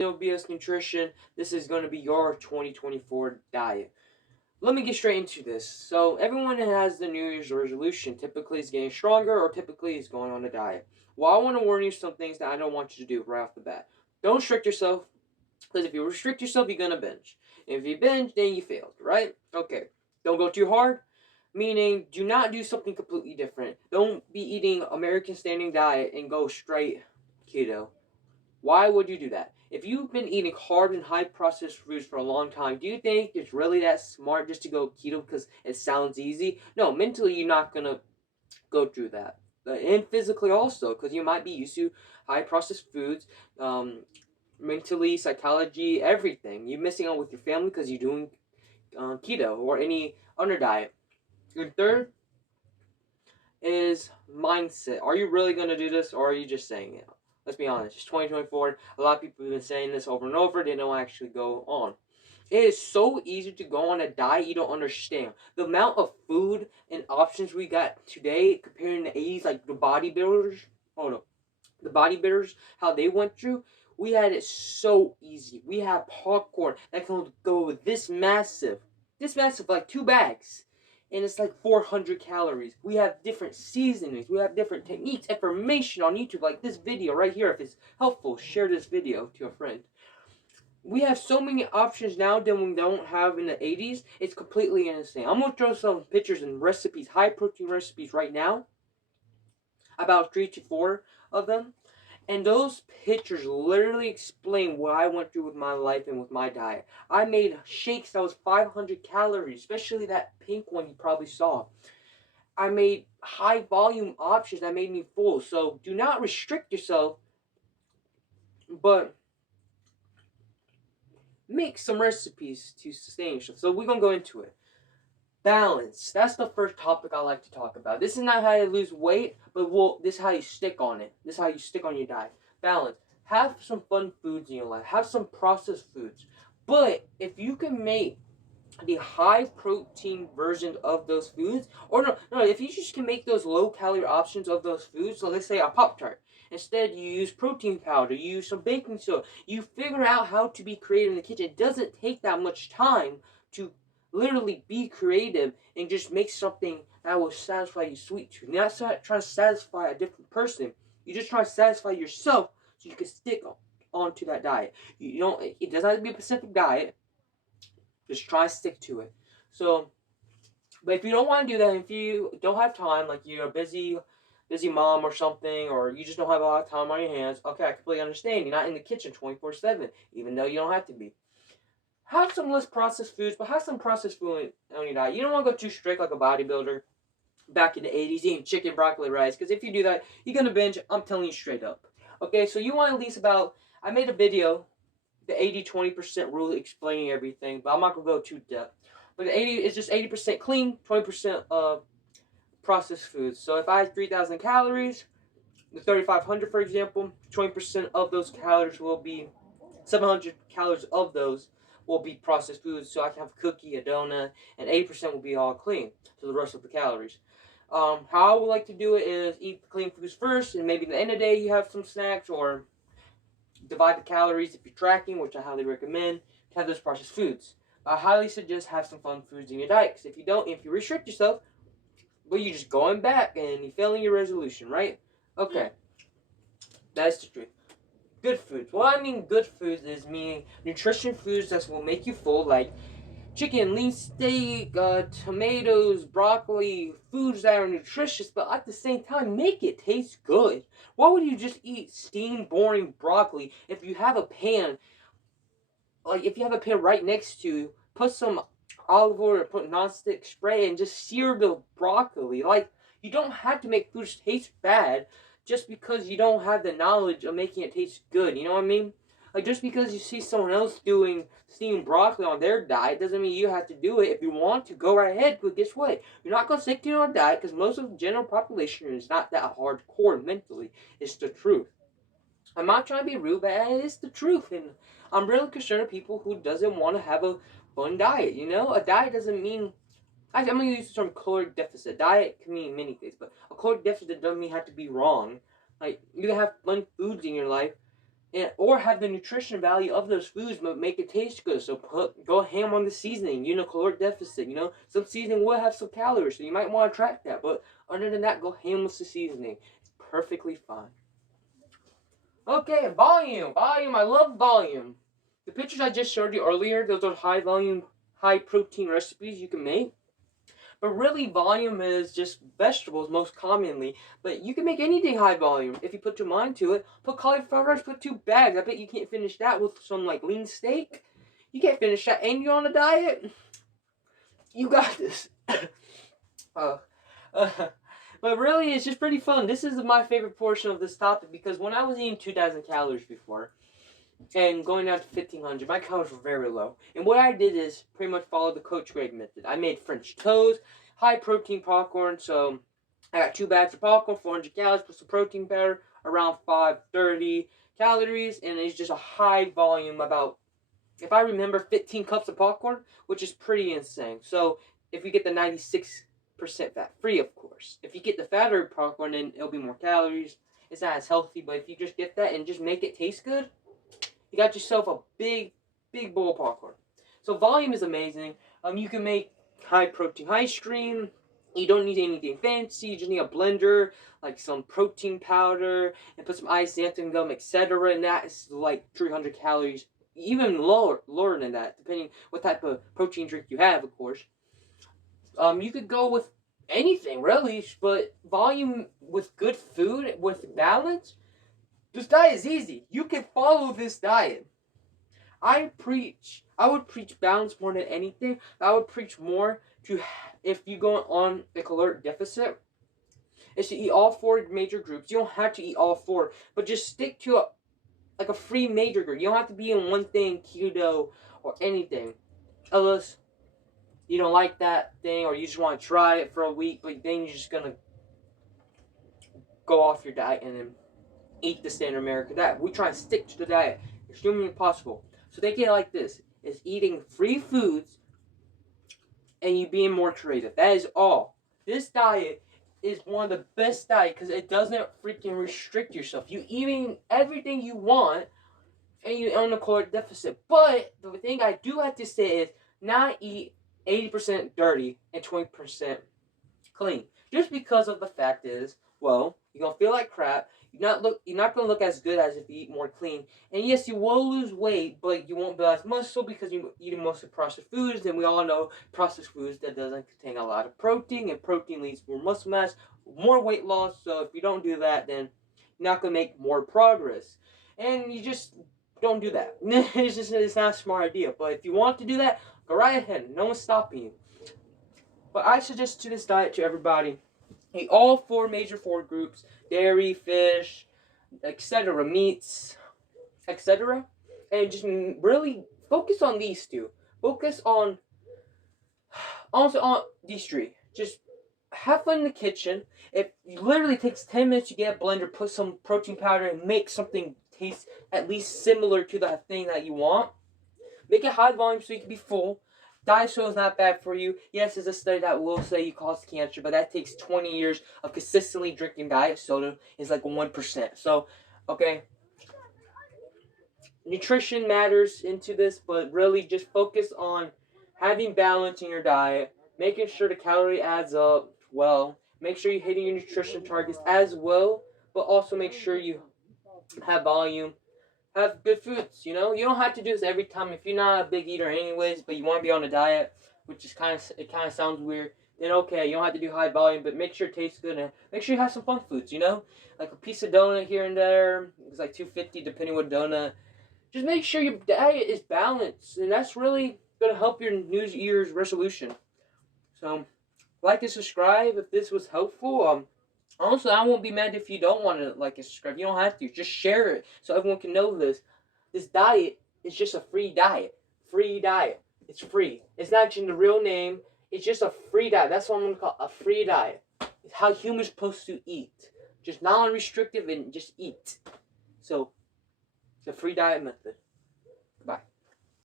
OBS Nutrition. This is going to be your 2024 diet. Let me get straight into this. So everyone that has the New Year's resolution typically is getting stronger or typically is going on a diet. Well, I want to warn you some things that I don't want you to do right off the bat. Don't restrict yourself, because if you restrict yourself, you're going to binge. If you binge, then you failed, right? Okay. Don't go too hard, meaning do not do something completely different. Don't be eating American Standard Diet and go straight keto. Why would you do that? If you've been eating carb and high processed foods for a long time, do you think it's really that smart just to go keto because it sounds easy? No, mentally you're not gonna go through that, and physically also, because you might be used to high processed foods. Mentally, psychology, everything. You're missing out with your family because you're doing keto or any other diet. And third is mindset. Are you really gonna do this, or are you just saying it? Let's be honest. It's 2024. A lot of people have been saying this over and over. They don't actually go on. It is so easy to go on a diet you don't understand. The amount of food and options we got today comparing the 80s, like the bodybuilders. Oh no, the bodybuilders, how they went through. We had it so easy. We had popcorn that can go this massive, like 2 bags, and it's like 400 calories. We have different seasonings. We have different techniques, information on YouTube, like this video right here. If it's helpful, share this video to a friend. We have so many options now than we don't have in the 80s. It's completely insane. I'm going to throw some pictures and recipes, high protein recipes right now. About 3 to 4 of them. And those pictures literally explain what I went through with my life and with my diet. I made shakes that was 500 calories, especially that pink one you probably saw. I made high volume options that made me full. So do not restrict yourself, but make some recipes to sustain yourself. So we're going to go into it. Balance. That's the first topic I like to talk about. This is not how you lose weight, but this is how you stick on it. This is how you stick on your diet. Balance. Have some fun foods in your life. Have some processed foods. But if you can make the high protein version of those foods, or no, if you just can make those low calorie options of those foods, so let's say a Pop-Tart. Instead, you use protein powder, you use some baking soda. You figure out how to be creative in the kitchen. It doesn't take that much time to literally be creative and just make something that will satisfy your sweet tooth. You're not trying to satisfy a different person. You're just trying to satisfy yourself so you can stick on to that diet. You don't. It doesn't have to be a specific diet. Just try to stick to it. So, but if you don't want to do that, if you don't have time, like you're a busy mom or something, or you just don't have a lot of time on your hands, okay, I completely understand. You're not in the kitchen 24/7, even though you don't have to be. Have some less processed foods, but have some processed food on your diet. You don't want to go too strict like a bodybuilder back in the 80s eating chicken, broccoli, rice, because if you do that, you're going to binge. I'm telling you straight up. Okay, so you want at least I made a video, the 80-20% rule, explaining everything, but I'm not going to go too depth. But the 80 is just 80% clean, 20% processed foods. So if I had 3,000 calories, the 3,500 for example, 20% of those calories will be 700 calories of those will be processed foods. So I can have a cookie, a donut, and 80% will be all clean. So the rest of the calories. How I would like to do it is eat the clean foods first, and maybe at the end of the day you have some snacks, or divide the calories if you're tracking, which I highly recommend, to have those processed foods. I highly suggest have some fun foods in your diet, because if you restrict yourself, well, you're just going back and you're failing your resolution, right? Okay, that's the truth. Good foods. What I mean good foods is meaning nutrition foods that will make you full, like chicken, lean steak, tomatoes, broccoli, foods that are nutritious, but at the same time make it taste good. Why would you just eat steamed, boring broccoli if you have a pan? Like if you have a pan right next to you, put some olive oil or put nonstick spray and just sear the broccoli. Like you don't have to make foods taste bad just because you don't have the knowledge of making it taste good. You know what I mean? Like just because you see someone else doing steamed broccoli on their diet doesn't mean you have to do it. If you want to, go right ahead. But guess what? You're not gonna stick to your diet because most of the general population is not that hardcore mentally. It's the truth. I'm not trying to be rude, but it's the truth, and I'm really concerned with people who doesn't want to have a fun diet. You know, a diet doesn't mean. I'm gonna use the term caloric deficit. Diet can mean many things, but a caloric deficit doesn't mean have to be wrong. Like you can have fun foods in your life, or have the nutrition value of those foods, but make it taste good. So go ham on the seasoning. Caloric deficit. Some seasoning will have some calories, so you might want to track that. But other than that, go ham with the seasoning. It's perfectly fine. Okay, volume. Volume. I love volume. The pictures I just showed you earlier, those are high volume, high protein recipes you can make. But really, volume is just vegetables most commonly. But you can make anything high volume if you put your mind to it. Put cauliflower rice, put 2 bags. I bet you can't finish that with some like lean steak. You can't finish that, and you're on a diet. You got this. But really, it's just pretty fun. This is my favorite portion of this topic because when I was eating 2,000 calories before, and going down to 1,500, my calories were very low. And what I did is pretty much follow the Coach Greg method. I made French toast, high protein popcorn. So I got 2 bags of popcorn, 400 calories, plus some protein powder, around 530 calories. And it's just a high volume, about, if I remember, 15 cups of popcorn, which is pretty insane. So if you get the 96% fat free, of course. If you get the fatter popcorn, then it'll be more calories. It's not as healthy, but if you just get that and just make it taste good, you got yourself a big bowl of popcorn. So volume is amazing. You can make high protein ice cream. You don't need anything fancy. You just need a blender, like some protein powder, and put some ice, xanthan gum, etc. And that is like 300 calories, even lower than that, depending what type of protein drink you have, of course. You could go with anything really, but volume with good food, with balance. This diet is easy. You can follow this diet. I would preach balance more than anything. I would preach more to, if you go on a caloric deficit, is to eat all 4 major groups. You don't have to eat all 4, but just stick to a free major group. You don't have to be in one thing, keto or anything, unless you don't like that thing or you just want to try it for a week, but then you're just gonna go off your diet and then eat the standard American diet. We try and stick to the diet as humanly possible. So think of it like this: is eating free foods and you being more creative. That is all. This diet is one of the best diets because it doesn't freaking restrict yourself. You eating everything you want and you're on a caloric deficit. But the thing I do have to say is not eat 80% dirty and 20% clean. Just because of the fact is, well, you're gonna feel like crap. You're not gonna look as good as if you eat more clean. And yes, you will lose weight, but you won't build as muscle because you're eating mostly processed foods. And we all know processed foods that doesn't contain a lot of protein, and protein leads to more muscle mass, more weight loss. So if you don't do that, then you're not gonna make more progress. And you just don't do that. It's not a smart idea. But if you want to do that, go right ahead. No one's stopping you. But I suggest to this diet to everybody. Eat all 4 major food groups: dairy, fish, etc., meats, etc. And just really focus on these 2. Focus on also on these 3. Just have fun in the kitchen. It literally takes 10 minutes to get a blender, put some protein powder, and make something taste at least similar to that thing that you want. Make it high volume so you can be full. Diet soda is not bad for you. Yes, there's a study that will say you cause cancer, but that takes 20 years of consistently drinking diet soda. Is like 1%. So, okay. Nutrition matters into this, but really just focus on having balance in your diet, making sure the calorie adds up well, make sure you're hitting your nutrition targets as well, but also make sure you have volume. Have good foods, you don't have to do this every time. If you're not a big eater anyways, but you want to be on a diet, which is kind of sounds weird, then okay, you don't have to do high volume, but make sure it tastes good and make sure you have some fun foods, like a piece of donut here and there. It's like $2.50 depending what donut. Just make sure your diet is balanced, and that's really gonna help your New Year's resolution. So like and subscribe if this was helpful. Also, I won't be mad if you don't want to like and subscribe. You don't have to. Just share it so everyone can know this. This diet is just a free diet. Free diet. It's free. It's not actually the real name. It's just a free diet. That's what I'm going to call a free diet. It's how humans are supposed to eat. Just non-restrictive and just eat. So, it's a free diet method.